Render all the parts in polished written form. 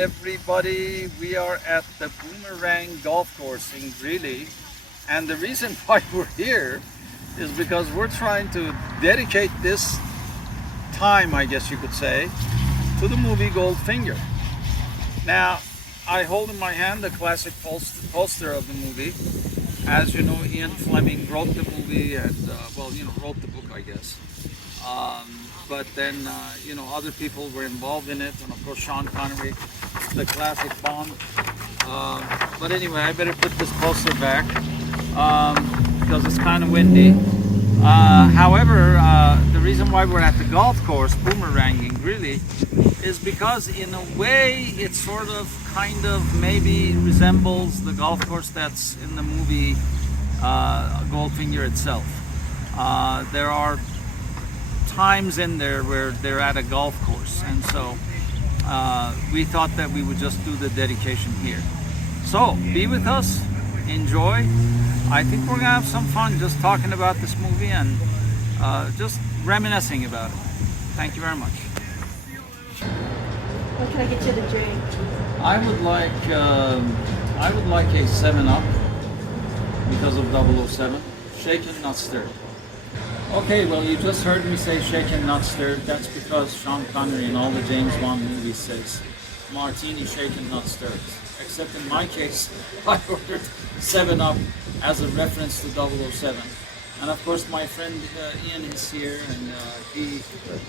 everybody. We are at the Boomerang Golf Course in Greeley, and the reason why we're here is because we're trying to dedicate this time, I guess you could say, to the movie Goldfinger. Now, I hold in my hand the classic poster of the movie. As you know, Ian Fleming wrote the movie and, wrote the book, I guess. But then, other people were involved in it, and of course Sean Connery, the classic Bond. But anyway, I better put this poster back because it's kind of windy. However, the reason why we're at the golf course, Boomerang in Greeley, is because in a way it sort of, kind of, maybe resembles the golf course that's in the movie Goldfinger itself. There are times in there where they're at a golf course, and so we thought that we would just do the dedication here. So be with us, enjoy. I think we're gonna have some fun just talking about this movie and just reminiscing about it. Thank you very much. What can I get you to drink? I would like a 7-Up because of 007. Shaken, not stirred. Okay, well, you just heard me say shaken, not stirred. That's because Sean Connery in all the James Bond movies says martini shaken, not stirred. Except in my case, I ordered 7-Up as a reference to 007. And of course, my friend Ian is here, and he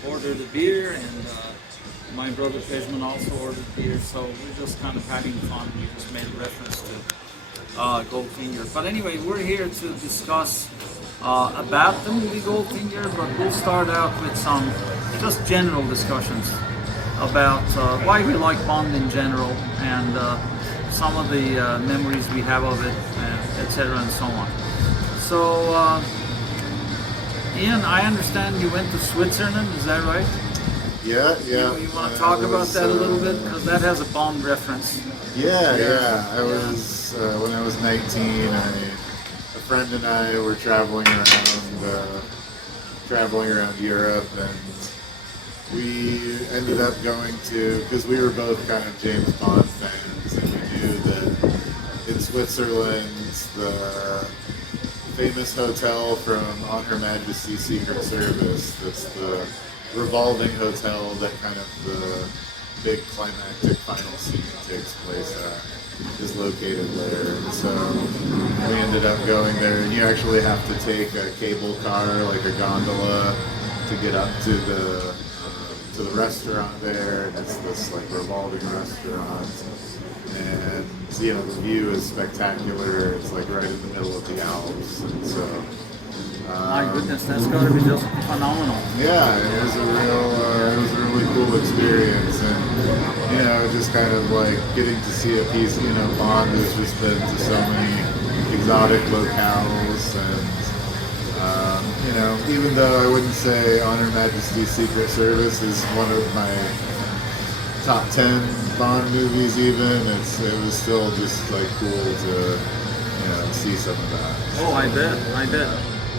ordered a beer, and my brother Pejman also ordered beer. So we're just kind of having fun. We just made a reference to Goldfinger. But anyway, we're here to discuss about the movie Goldfinger, but we'll start out with some just general discussions about why we like Bond in general, and some of the memories we have of it, etc. and so on. So, Ian, I understand you went to Switzerland, is that right? Yeah. You want to talk about that a little bit? Because that has a Bond reference. Yeah. I was, when I was 19, a friend and I were traveling around Europe, and we ended up going to, because we were both kind of James Bond fans, and we knew that in Switzerland, the famous hotel from On Her Majesty's Secret Service, that's the revolving hotel that kind of the big climactic final scene takes place at, is located there. And so we ended up going there, and you actually have to take a cable car, like a gondola, to get up to the restaurant there, and it's this like revolving restaurant, and the view is spectacular. It's like right in the middle of the Alps, and so My goodness, that's got to be just phenomenal. yeah, it was a really cool experience, and just kind of like getting to see a piece. Bond has just been to so many exotic locales, and even though I wouldn't say On Her Majesty's Secret Service is one of my top 10 Bond movies, even, it was still just like cool to see some of that. Oh, I bet.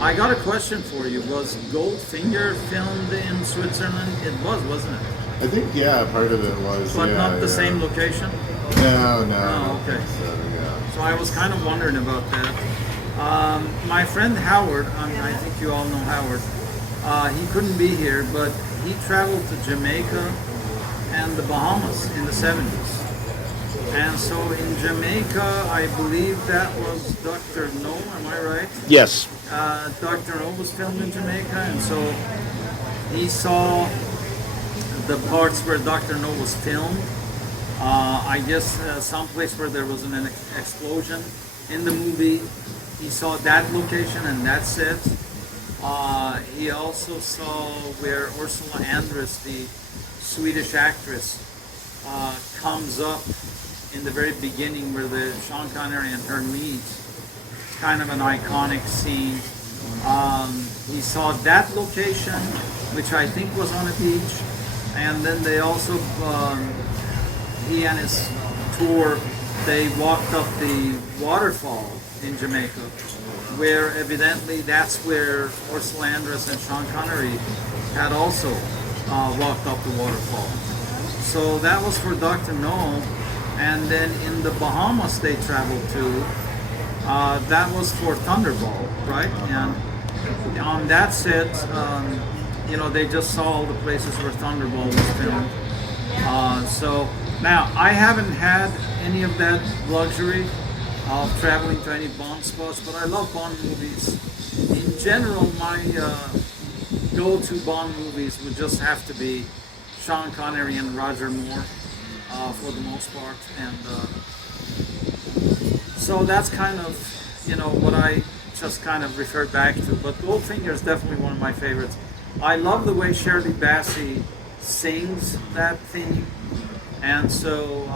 I got a question for you. Was Goldfinger filmed in Switzerland? It was, wasn't it? I think, yeah, part of it was. But not the same location? No. Oh, okay. So I was kind of wondering about that. My friend Howard, I think you all know Howard, he couldn't be here, but he traveled to Jamaica and the Bahamas in the 70s. And so in Jamaica, I believe that was Dr. No, am I right? Yes. Dr. No was filmed in Jamaica, and so he saw the parts where Dr. No was filmed. I guess someplace where there was an explosion in the movie. He saw that location and that set. He also saw where Ursula Andress, the Swedish actress, comes up in the very beginning where the Sean Connery and her meet. It's kind of an iconic scene. He saw that location, which I think was on a beach, and then they also, he and his tour, they walked up the waterfall in Jamaica, where evidently that's where Ursula Andress and Sean Connery had also walked up the waterfall. So that was for Dr. No. And then in the Bahamas they traveled to, that was for Thunderball, right? And on that set, they just saw all the places where Thunderball was filmed. So now I haven't had any of that luxury of traveling to any Bond spots, but I love Bond movies. In general, my go-to Bond movies would just have to be Sean Connery and Roger Moore for the most part, and so that's kind of what I just kind of referred back to. But Goldfinger is definitely one of my favorites. I love the way Shirley Bassey sings that theme, and so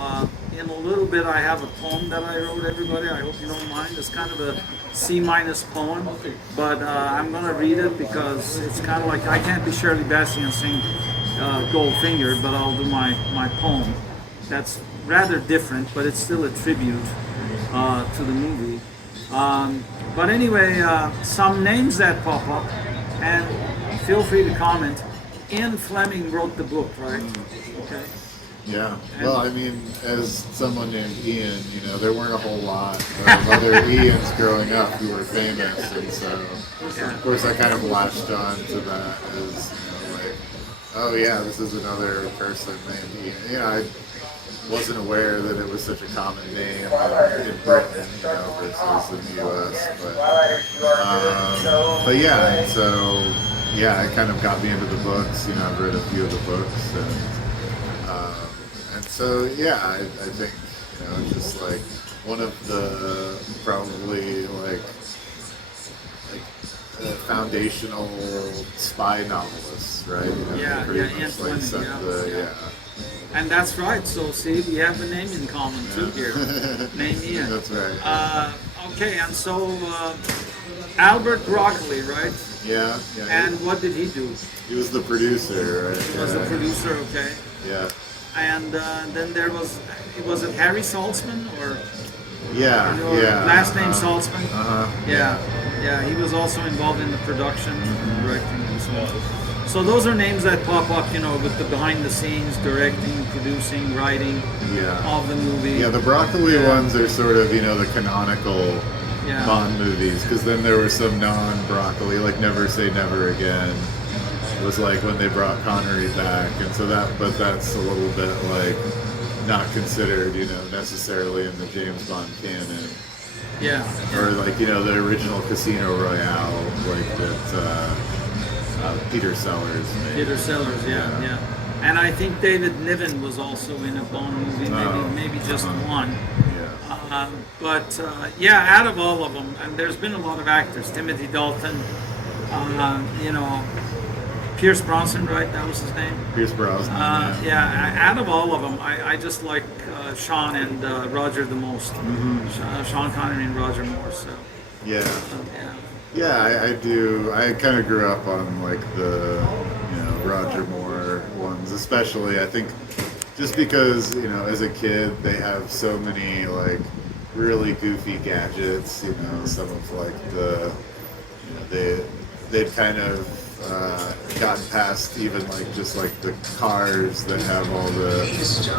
in a little bit I have a poem that I wrote, everybody. I hope you don't mind. It's kind of a C- poem, but I'm going to read it because it's kind of like I can't be Shirley Bassey and sing Goldfinger, but I'll do my poem. That's rather different, but it's still a tribute to the movie. But anyway, some names that pop up, and feel free to comment. Ian Fleming wrote the book, right? Okay. Yeah. Well, I mean, as someone named Ian, there weren't a whole lot of other Ians growing up who were famous, and so of course I kind of latched on to that as like, oh yeah, this is another person named Ian. I wasn't aware that it was such a common name in Britain, versus in the U.S. But yeah, and so it kind of got me into the books. I've read a few of the books, and so I think it's just like one of the probably like foundational spy novelists, right? Ian Fleming, And that's right. So see, we have the name in common too here. Name Ian. That's right. Okay, and so Albert Broccoli, right? Yeah. And what did he do? He was the producer, right? He was the producer, okay. Yeah. And then there was it Harry Saltzman or? Last name Saltzman. Yeah. He was also involved in the production, directing, and so on. So those are names that pop up, with the behind the scenes, directing, producing, writing of the movie. Yeah, the Broccoli ones are sort of, the canonical Bond movies, because then there were some non-Broccoli, like Never Say Never Again. It was like when they brought Connery back, and so that's a little bit like not considered, necessarily in the James Bond canon. Yeah. Or like, the original Casino Royale, like that. Peter Sellers. Maybe. Peter Sellers, yeah. And I think David Niven was also in a Bond movie, maybe just one. Yeah. But out of all of them, and there's been a lot of actors, Timothy Dalton, Pierce Brosnan, right? That was his name. Pierce Brosnan. Out of all of them, I just like Sean and Roger the most. Sean Connery and Roger Moore. So. Yeah, I do. I kind of grew up on like the, Roger Moore ones, especially. I think just because, as a kid, they have so many like really goofy gadgets. Some of like the, they'd kind of gotten past even like just like the cars that have all the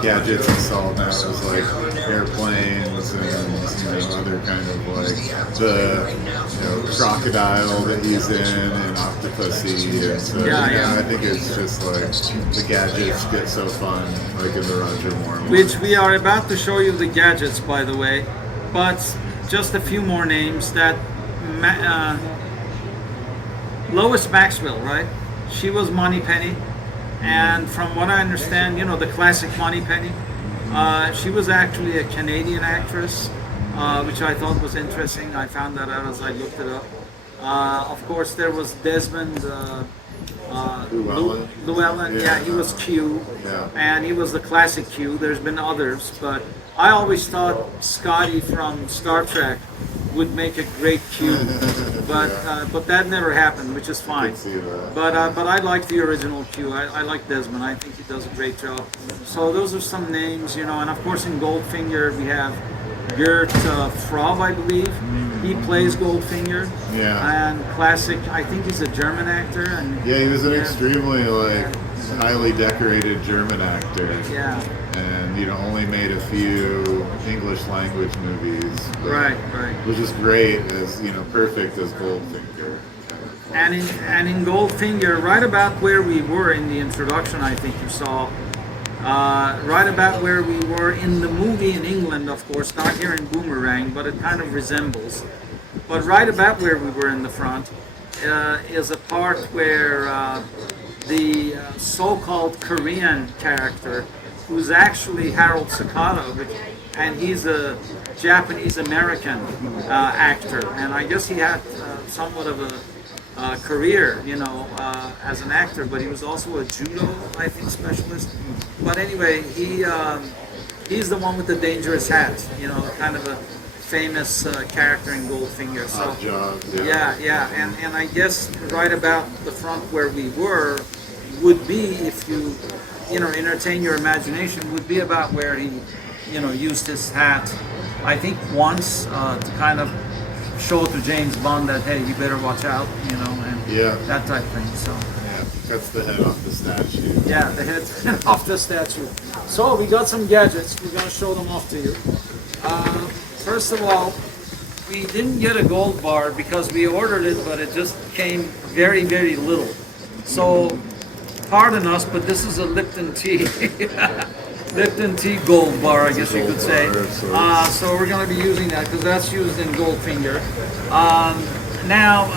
gadgets installed now as like airplanes and other kind of like the crocodile that he's in and Octopussy, and so I think it's just like the gadgets get so fun like in the Roger Moore one. Which we are about to show you the gadgets, by the way, but just a few more names that Lois Maxwell, right? She was Moneypenny, and from what I understand, the classic Moneypenny, she was actually a Canadian actress, which I thought was interesting. I found that out as I looked it up. Of course, there was Desmond Llewellyn. He was Q, and he was the classic Q. There's been others, but I always thought Scotty from Star Trek would make a great Q, but that never happened, which is fine. But I like the original Q. I like Desmond. I think he does a great job. So those are some names, and of course in Goldfinger we have Gert Fraub, I believe. He plays Goldfinger. Yeah. And classic, I think he's a German actor. And Yeah, he was an extremely highly decorated German actor. Yeah. And only made a few English language movies. Right. Which is great as perfect as Goldfinger. And in Goldfinger, right about where we were in the introduction, I think you saw, right about where we were in the movie in England, of course, not here in Boomerang, but it kind of resembles. But right about where we were in the front is a part where the so-called Korean character, who's actually Harold Sakata, and he's a Japanese-American actor, and I guess he had somewhat of a career, as an actor, but he was also a judo, I think, specialist. But anyway, he's the one with the dangerous hat, kind of a famous character in Goldfinger. So yeah, and I guess right about the front where we were would be, if you entertain your imagination, would be about where he used his hat, I think once to kind of show to James Bond that, hey, you better watch out, and that type of thing. So cuts the head off the statue. Yeah, the head off the statue. So we got some gadgets. We're gonna show them off to you. First of all, we didn't get a gold bar because we ordered it, but it just came very, very little. So pardon us, but this is a Lipton tea. Lipton tea gold bar, I guess you could say. So we're going to be using that because that's used in Goldfinger. Now,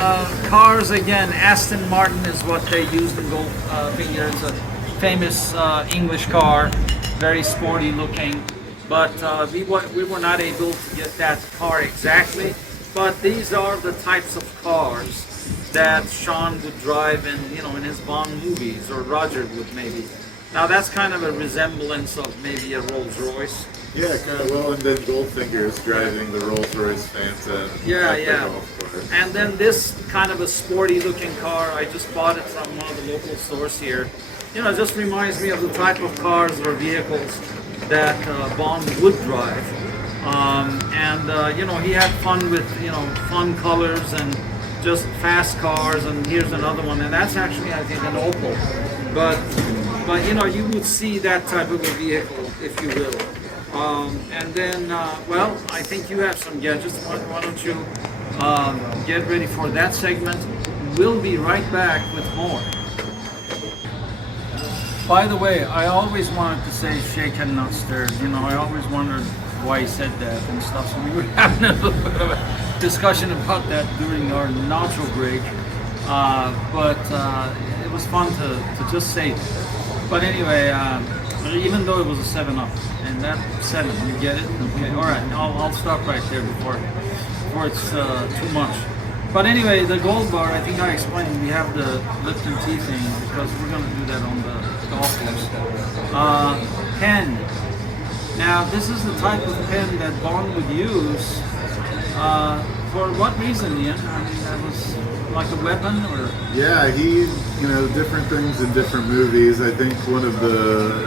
cars again, Aston Martin is what they used in Goldfinger. It's a famous English car, very sporty looking. But we were not able to get that car exactly. But these are the types of cars that Sean would drive in his Bond movies, or Roger would maybe. Now that's kind of a resemblance of maybe a Rolls Royce. Yeah, kind of. Well, and then Goldfinger is driving the Rolls Royce Phantom. Yeah. And then this kind of a sporty looking car, I just bought it from one of the local stores here. It just reminds me of the type of cars or vehicles that Bond would drive. He had fun with, fun colors and just fast cars, and here's another one, and that's actually, I think, an Opel. But you would see that type of a vehicle, if you will. And then, I think you have some gadgets. Why don't you get ready for that segment? We'll be right back with more. By the way, I always wanted to say shaken, not stirred. I always wondered why he said that and stuff. So we were having a little bit of a discussion about that during our nacho break. But it was fun to just say it. But anyway, even though it was a 7-Up, and that 7, you get it? Okay, all right, I'll stop right there before it's too much. But anyway, the gold bar, I think I explained, we have the Lipton tea thing because we're going to do that on the golf course. Pen. Now, this is the type of pen that Bond would use. For what reason, Ian? I mean, that was like a weapon, or? Yeah, he, different things in different movies. I think one of the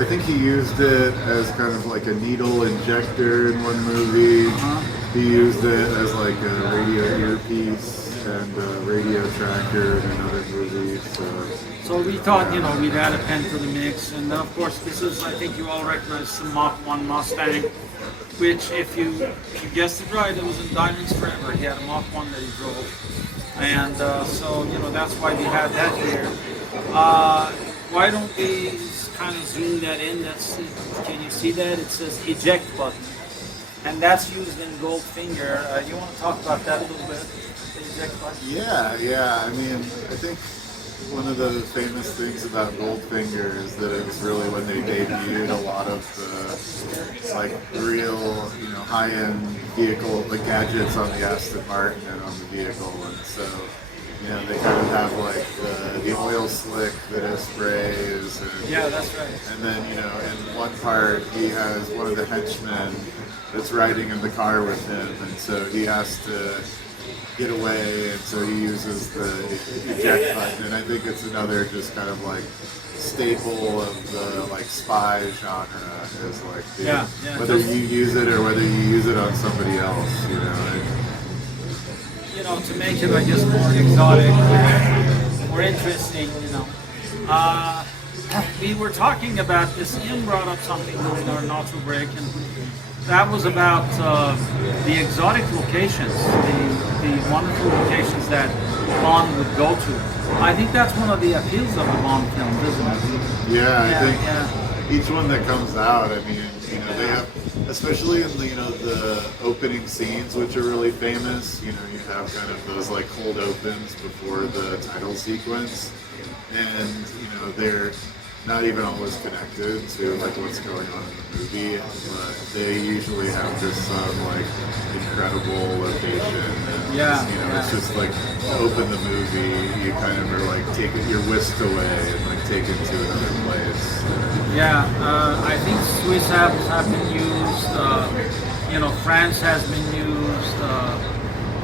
I think he used it as kind of like a needle injector in one movie. He used it as like a radio earpiece and a radio tracker in another movie. So we thought, we'd add a pen to the mix, and of course, this is, I think you all recognize the Mach 1 Mustang, which, if you guessed it right, it was in Diamonds Forever. He had a Mach 1 that he drove, and so that's why we have that here. Why don't we kind of zoom that in? Can you see that? It says eject button, and that's used in Goldfinger. You want to talk about that a little bit? The eject button? Yeah. I mean, I think one of the famous things about Goldfinger is that it was really when they debuted a lot of the real, high-end vehicle, the gadgets on the Aston Martin and on the vehicle, and so they kind of have like the oil slick that it sprays. And, yeah, that's right. And then in one part he has one of the henchmen that's riding in the car with him, and so he has to get away, and so he uses the eject button. And I think it's another just kind of like staple of the like spy genre is like whether you use it or whether you use it on somebody else, you know. To make it, I guess, more exotic, more interesting, we were talking about this. Ian brought up something during our not break, and that was about the exotic locations, the wonderful locations that Bond would go to. I think that's one of the appeals of the Bond films, isn't it? Yeah, I think each one that comes out, I mean, they have, especially in the opening scenes, which are really famous. You have kind of those like cold opens before the title sequence, and they're not even always connected to like what's going on in the movie, but they usually have just some like incredible location. And it's just like to open the movie, you kind of are like you're whisked away and like taken to another place. I think Swiss Alps have been used. France has been used.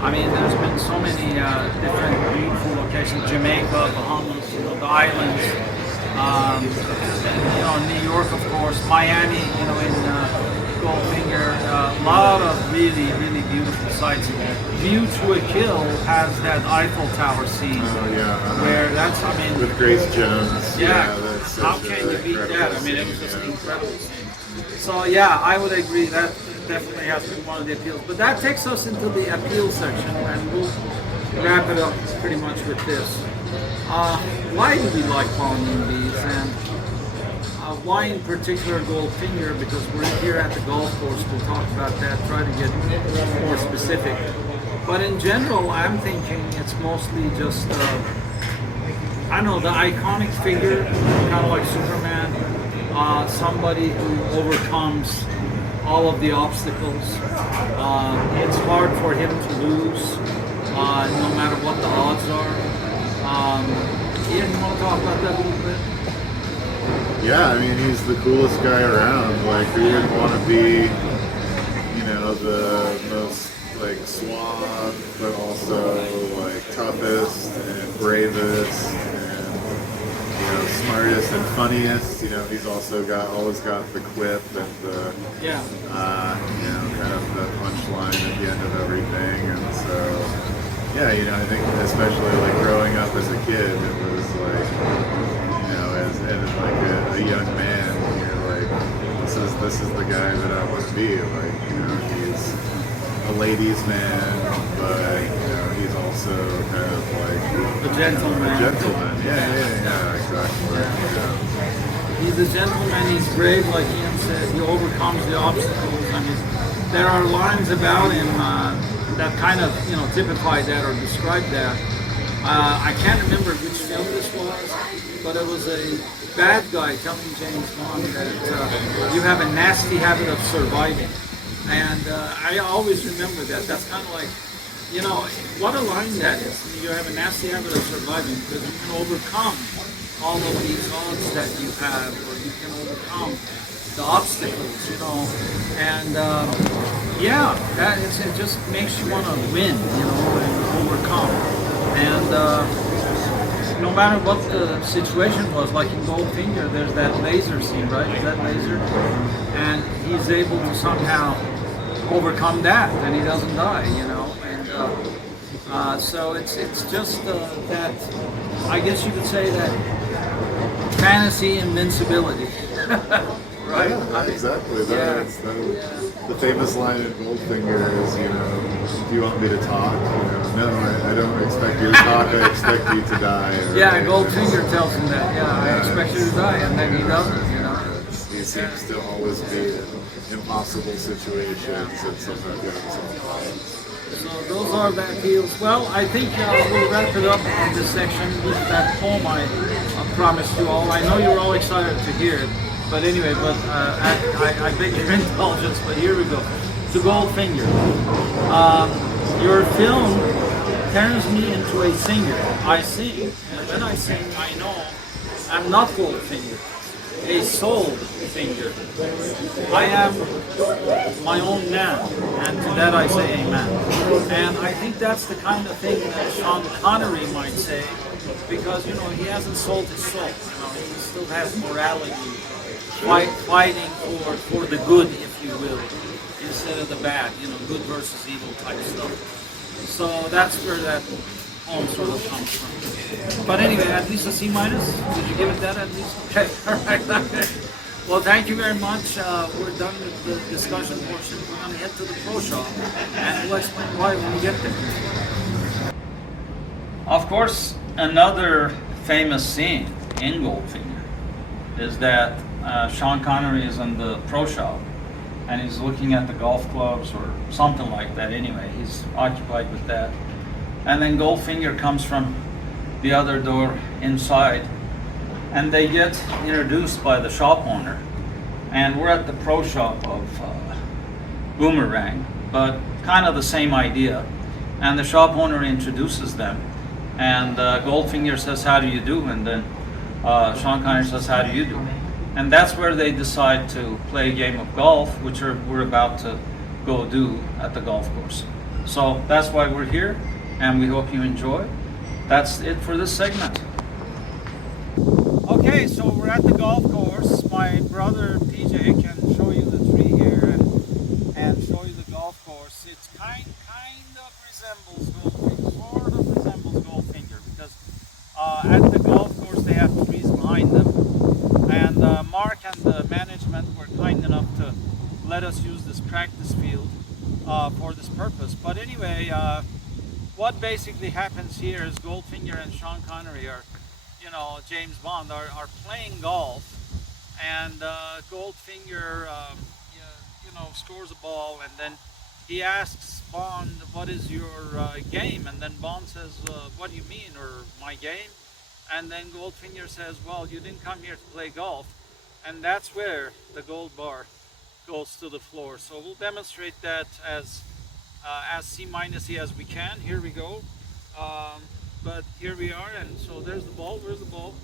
I mean, there's been so many different beautiful locations. Jamaica, Bahamas, the islands. New York, of course, Miami, in Goldfinger, a lot of really, really beautiful sites. View to a Kill has that Eiffel Tower scene. Where that's, with Grace Jones. That's how can you beat that? I mean, it was just an incredible scene. So I would agree that definitely has been one of the appeals. But that takes us into the appeal section, and we'll wrap it up pretty much with this. Why do we like Bond movies, and why in particular Goldfinger? Because we're here at the golf course, we'll talk about that, try to get more specific. But in general, I'm thinking it's mostly just, the iconic figure, kind of like Superman, somebody who overcomes all of the obstacles. It's hard for him to lose, no matter what the odds are. Ian, you want to talk about that a little bit? Yeah, I mean, he's the coolest guy around. Like, who wouldn't want to be, the most, like, suave, but also, like, toughest and bravest and, smartest and funniest. He's also always got the quip and the, kind of the punchline at the end of everything. And so, I think especially like growing up as a kid, it was like, as like a young man, you're like, this is the guy that I want to be. Like, he's a ladies' man, but he's also kind of like a gentleman. Exactly. He's a gentleman. He's brave, like Ian said. He overcomes the obstacles. I mean, there are lines about him that kind of typify that or describe that. I can't remember which film this was, but it was a bad guy telling James Bond that you have a nasty habit of surviving. And I always remember that. That's kind of like, what a line that is. You have a nasty habit of surviving because you can overcome all of these odds that you have, or you can overcome the obstacles, and it just makes you want to win, and overcome. And no matter what the situation was, like in Goldfinger, there's that laser scene, right? Is that laser? And he's able to somehow overcome that, and he doesn't die, And so it's just that, I guess you could say that fantasy invincibility. Right? Exactly. The famous line in Goldfinger is, do you want me to talk? No, I don't expect you to talk. I expect you to die. Goldfinger tells him that. I expect you to die, and then he doesn't. He seems to always be in impossible situations, and sometimes he has his own problems. So those are the appeals. Well, I think we'll wrap it up in this section with that poem I promised you all. I know you're all excited to hear it. But anyway, I beg your indulgence, but here we go. To Goldfinger. Your film turns me into a singer. I sing, and when I sing, I know I'm not Goldfinger. a soul finger. I am my own man, and to that I say amen. And I think that's the kind of thing that Sean Connery might say, because, you know, he hasn't sold his soul. You know, he still has morality, fighting for the good, if you will, instead of the bad, you know, good versus evil type stuff. So that's where that poem sort of comes from. But anyway, at least a C minus. Did you give it that at least? Okay, all right. Well, thank you very much. We're done with the discussion portion. We're going to head to the pro shop, and we'll explain why when we get there. Of course, another famous scene in Goldfinger is that Sean Connery is in the pro shop, and he's looking at the golf clubs or something like that. Anyway, he's occupied with that. And then Goldfinger comes from the other door inside, and they get introduced by the shop owner. And we're at the pro shop of Boomerang, but kind of the same idea. And the shop owner introduces them, and Goldfinger says, "How do you do?" And then Sean Connery says, "How do you do?" And that's where they decide to play a game of golf, which we're about to go do at the golf course. So that's why we're here, and we hope you enjoy. That's it for this segment. Okay, so we're at the golf course. My brother PJ can show you the tree here and show you the golf course. It's kind of resembles Goldfinger, sort of resembles Goldfinger, because at the golf course they have trees behind them. And Mark and the management were kind enough to let us use this practice field for this purpose. But anyway, what basically happens here is Goldfinger and Sean Connery are, you know, James Bond are playing golf, and Goldfinger, you know, scores a ball, and then he asks Bond, "What is your game?" And then Bond says, "What do you mean, or my game?" And then Goldfinger says, "Well, you didn't come here to play golf," and that's where the gold bar goes to the floor. So we'll demonstrate that as C-minus-y as we can. Here we go. But here we are, and so there's the ball. Where's the ball?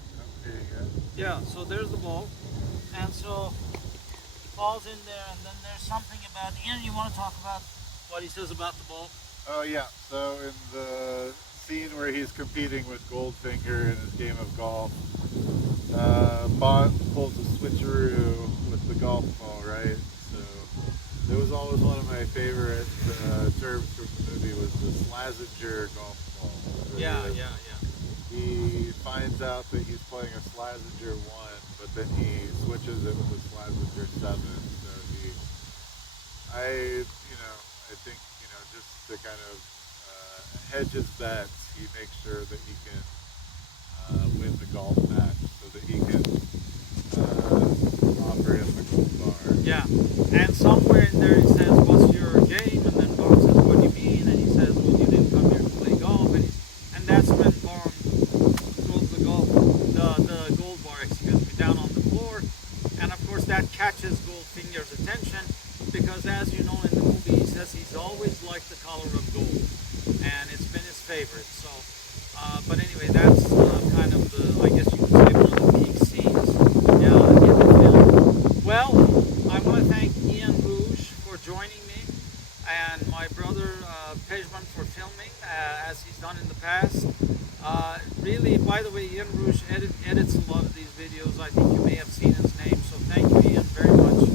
There you go. Yeah, so there's the ball. And so it falls in there, and then there's something about Ian, you want to talk about what he says about the ball? Oh yeah, so in the scene where he's competing with Goldfinger in his game of golf, Bond pulls a switcheroo with the golf ball, right? So it was always one of my favorite terms from the movie was the Slazenger golf ball. Yeah. He finds out that he's playing a Slazenger 1, but then he switches it with a Slazenger 7. So I think, just to kind of hedge his bets, he makes sure that he can win the golf match so that he can offer him the gold bar. Yeah, and somewhere in there he says, "What's your game?" And then Bond says, "What do you mean?" And he says, "Well, you didn't come here to play golf." And that's when Bond throws the gold bar, down on the floor. And of course that catches Goldfinger's attention, because as you know in the movie, he says he's always liked the color of gold, and it's been his favorite. So, but anyway, that's kind of the, I guess you could say, one of the peak scenes, in the film. Well, I want to thank Ian Rouge for joining me, and my brother Pejman for filming, as he's done in the past. Really, by the way, Ian Rouge edits a lot of these videos. I think you may have seen his name, so thank you, Ian, very much.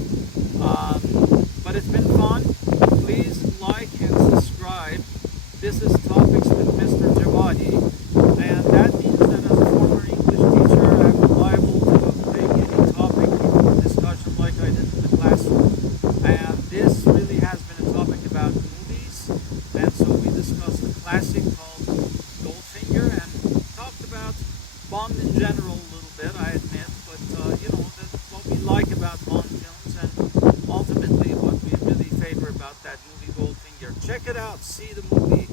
But it's been fun. Please like and subscribe. This is Topics with Mr. Javadi, and that means that as a former English teacher, I'm liable to take any topic discussion like I did in the classroom. And this really has been a topic about movies, and so we discussed a classic called Goldfinger and talked about Bond in general a little bit, I admit, but that's what we like about Bond films, and ultimately what we really favor about that movie Goldfinger. Check it out, see the movie.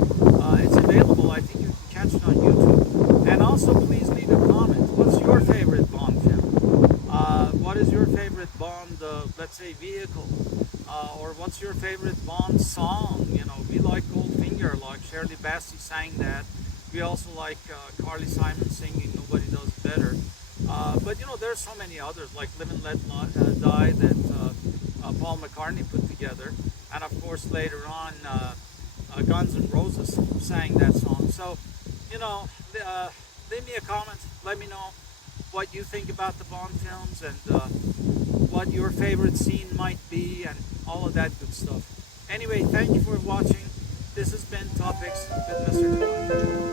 It's available. I think you can catch it on YouTube. And also, please leave a comment. What's your favorite Bond film? What is your favorite Bond, let's say, vehicle? Or what's your favorite Bond song? We like Goldfinger, like Shirley Bassey sang that. We also like Carly Simon singing Nobody Does Better. But you know, there's so many others like Live and Let Die that Paul McCartney put together, and of course later on Guns N' Roses sang that song. So, you know, leave me a comment. Let me know what you think about the Bond films and what your favorite scene might be and all of that good stuff. Anyway, thank you for watching. This has been Topics with Mr. Todd.